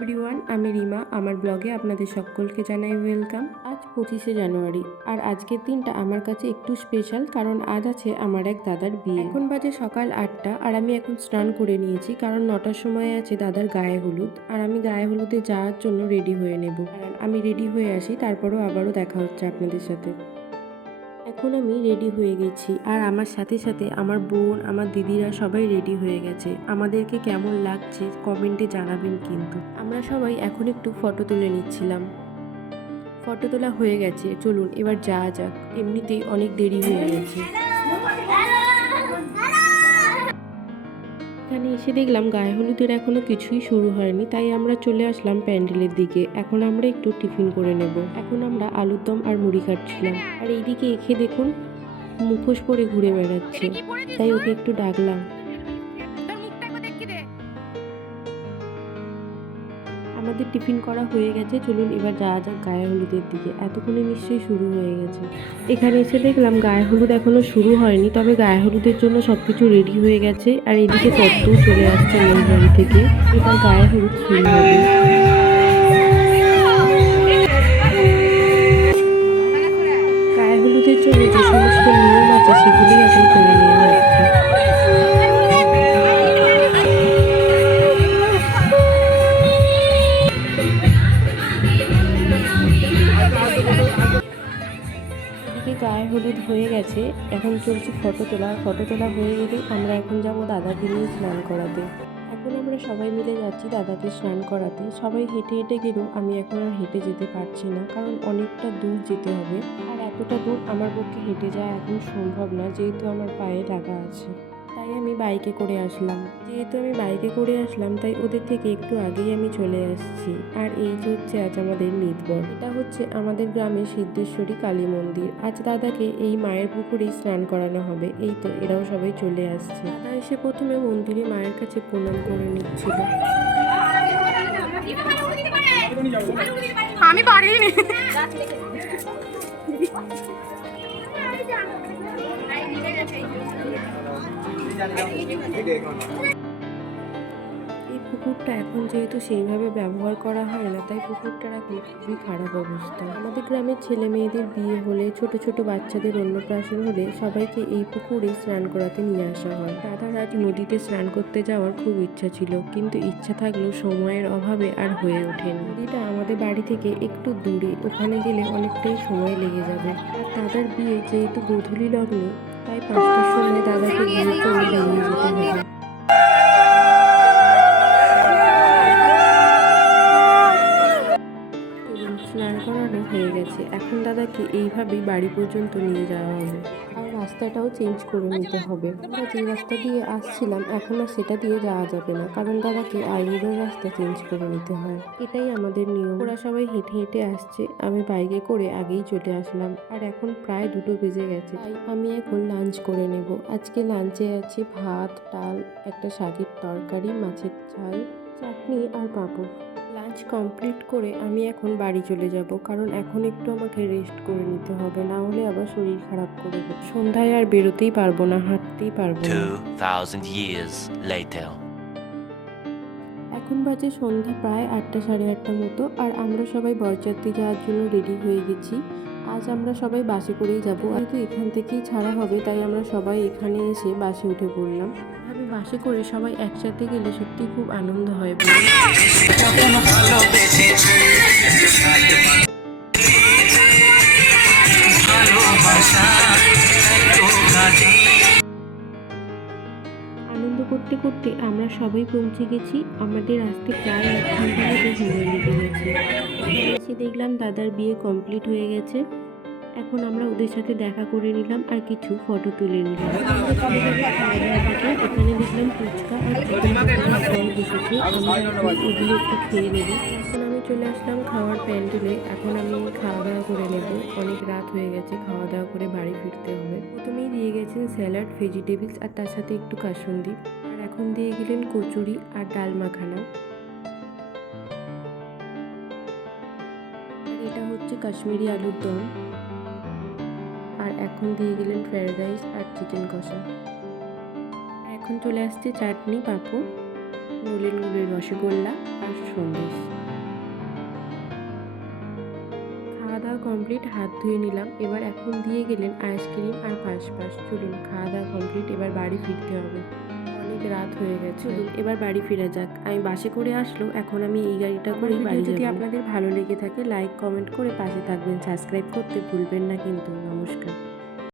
Everyone, আমি রিমা। আমার ব্লগে আপনাদের সকলকে জানাই ওয়েলকাম। আজ 25শে জানুয়ারি, আর আজকের দিনটা আমার কাছে একটু স্পেশাল, কারণ আজ আছে আমার এক দাদার বিয়ে। এখন বাজে সকাল 8টা, আর আমি এখন স্নান করে নিয়েছি, কারণ 9টার সময় আছে দাদার গায়ে হলুদ, আর আমি গায়ে হলুদে যাওয়ার জন্য রেডি হয়ে নেব। আর আমি রেডি হয়ে আসি, তারপরও আবারও দেখা হচ্ছে আপনাদের সাথে। এখন আমি রেডি হয়ে গেছি, আর আমার সাথে সাথে আমার বোন, আমার দিদিরা সবাই রেডি হয়ে গেছে। আমাদেরকে কেমন লাগছে কমেন্টে জানাবেন। কিন্তু আমরা সবাই এখন একটু ফটো তুলে নিচ্ছিলাম। ফটো তোলা হয়ে গেছে, চলুন এবার যাওয়া যাক, এমনিতেই অনেক দেরি হয়ে গেছে। এখানে এসে দেখলাম গায়ে হলুদের এখনো কিছুই শুরু হয়নি, তাই আমরা চলে আসলাম প্যান্ডেলের দিকে। এখন আমরা একটু টিফিন করে নেব। এখন আমরা আলুর দম আর মুড়ি খাচ্ছিলাম, আর এইদিকে এখে দেখুন মুখোশ পরে ঘুরে বেড়াচ্ছে, তাই ওকে একটু ডাকলাম। আমাদের টিফিন করা হয়ে গেছে, চলুন এবার যাওয়া যাক গায়ে হলুদের দিকে। এতক্ষণে নিশ্চয়ই শুরু হয়ে গেছে। এখানে এসে দেখলাম গায়ে হলুদ এখনো শুরু হয়নি, তবে গায়ে হলুদের জন্য সবকিছু রেডি হয়ে গেছে। আর এদিকে তত্ত্বও চলে আসছে মেয়ের বাড়ি থেকে, এবার গায়ে হলুদ শুরু হবে। গায়ে হলুদের জন্য যে সমস্ত নিয়ম আছে সেগুলি এখন করে নেওয়া হচ্ছে। এদিকে গায়ে হলুদ হয়ে গেছে, এখন চলছে ফটো তোলা। ফটো তোলা হয়ে গেলে আমরা এখন যাব দাদাকে নিয়ে স্নান করাতে। এখন আমরা সবাই মিলে যাচ্ছি দাদাকে স্নান করাতে। সবাই হেঁটে হেঁটে গেলেও আমি এখন আর হেঁটে যেতে পারছি না, কারণ অনেকটা দূর যেতে হবে, আর এতটা দূর আমার পক্ষে হেঁটে যাওয়া এখন সম্ভব না, যেহেতু আমার পায়ে লাগা আছে। তাই আমি বাইকে করে আসলাম। তাই ওদের থেকে একটু আগেই আমি চলে আসছি। আর এই যে হচ্ছে আজ আমাদের নিতবর। এটা হচ্ছে আমাদের গ্রামের সিদ্ধেশ্বরী কালী মন্দির। আজ দাদাকে এই মায়ের পুকুরেই স্নান করানো হবে। এই তো এরাও সবাই চলে আসছে। দাদা এসে প্রথমে মন্দিরে মায়ের কাছে প্রণাম করে নিচ্ছিল। আমি পারিনি। এই পুকুরটা এখন যেহেতু সেইভাবে ব্যবহার করা হয় না, তাই পুকুরটার এখন খুবই খারাপ অবস্থা। আমাদের গ্রামের ছেলে মেয়েদের বিয়ে হলে, ছোট ছোট বাচ্চাদের অন্নপ্রাশন হলে সবাইকে এই পুকুরে স্নান করাতে নিয়ে আসা হয়। দাদার আজ নদীতে স্নান করতে যাওয়ার খুব ইচ্ছা ছিল, কিন্তু ইচ্ছা থাকলেও সময়ের অভাবে আর হয়ে ওঠেনি। নদীটা আমাদের বাড়ি থেকে একটু দূরে, ওখানে গেলে অনেকটাই সময় লেগে যাবে। আর দাদার বিয়ে যেহেতু গোধূলি লগ্নে, তাই 5টার সময় দাদাকে বিয়ে করে বেরিয়ে যেতে হবে। স্নান করানো হয়ে গেছে, এখন দাদাকে এইভাবেই বাড়ি পর্যন্ত নিয়ে যাওয়া হবে, আর রাস্তাটাও চেঞ্জ করে নিতে হবে। আমরা যে রাস্তা দিয়ে আসছিলাম এখন আর সেটা দিয়ে যাওয়া যাবে না, কারণ দাদাকে আইবুড়োর রাস্তা চেঞ্জ করে নিতে হয়। এটাই আমাদের নিয়ম। ওরা সবাই হেঁটে হেঁটে আসছে, আমি বাইকে করে আগেই চলে আসলাম। আর এখন প্রায় 2টো বেজে গেছে, তাই আমি এখন লাঞ্চ করে নেব। আজকে লাঞ্চে আছে ভাত, ডাল, একটা শাকের তরকারি, মাছের ঝাল, চাটনি আর পাঁপড়। লাঞ্চ কমপ্লিট করে আমি এখন বাড়ি চলে যাব, কারণ এখন একটু আমাকে রেস্ট করে নিতে হবে, না হলে আবার শরীর খারাপ করে দেবে। সন্ধ্যায় আর বেরোতেই পারবো না, হাঁটতেই পারবো না। 2000 years later. এখন বাজে সন্ধ্যা প্রায় 8টা সাড়ে 8টার মতো, আর আমরা সবাই বরযাত্রী যাওয়ার জন্য রেডি হয়ে গেছি। আজ আমরা সবাই বাসে করেই যাবো, যেহেতু এখান থেকেই ছাড়া হবে, তাই আমরা সবাই এখানে এসে বাসে উঠে পড়লাম। আমি বাসে করে সবাই একসাথে গেলে সত্যি খুব আনন্দ হয়। আনন্দ করতে করতে আমরা সবাই পৌঁছে গেছি। আমাদের আসতে প্রায় 1 ঘন্টা মতো সময় লেগে গেছে। এসে দেখলাম দাদার বিয়ে কমপ্লিট হয়ে গেছে। এখন আমরা ওদের সাথে দেখা করে নিলাম আর কিছু ফটো তুলে নিলাম। এখানে দেখলাম ফুচকা আর চিকেন পকোড়া ফল বসেছে, আমরা এখন ওগুলো একটু খেয়ে নেব। এখন আমি চলে আসলাম খাওয়ার প্যান্ডেলে। এখন আমি খাওয়া দাওয়া করে নেব, অনেক রাত হয়ে গেছে, খাওয়া দাওয়া করে বাড়ি ফিরতে হবে। প্রথমেই দিয়ে গেছেন স্যালাড, ভেজিটেবলস আর তার সাথে একটু কাসুন্দি, আর এখন দিয়ে গেলেন কচুরি আর ডাল মাখানা। এটা হচ্ছে কাশ্মীরি আলুর দম, আর এখন দিয়ে গেলেন ফ্রায়েড রাইস আর চিকেন কষা। এখন চলে আসছে চাটনি, পাঁপড়, নলেন গুড়ের রসগোল্লা আর সন্দেশ। কমপ্লিট, হাত ধুয়ে নিলাম। এবার এখন দিয়ে গেলেন আইসক্রিম আর পাশ। চলুন খাওয়া দাওয়া কমপ্লিট, এবার বাড়ি ফিরতে হবে, অনেক রাত হয়ে গেছে। চলুন এবার বাড়ি ফেরা যাক। আমি বাসে করে আসলো, এখন আমি এই গাড়িটা করে বাড়ি যাব। যদি আপনাদের ভালো লেগে থাকে লাইক কমেন্ট করে পাশে থাকবেন, সাবস্ক্রাইব করতে ভুলবেন না কিন্তু। নমস্কার।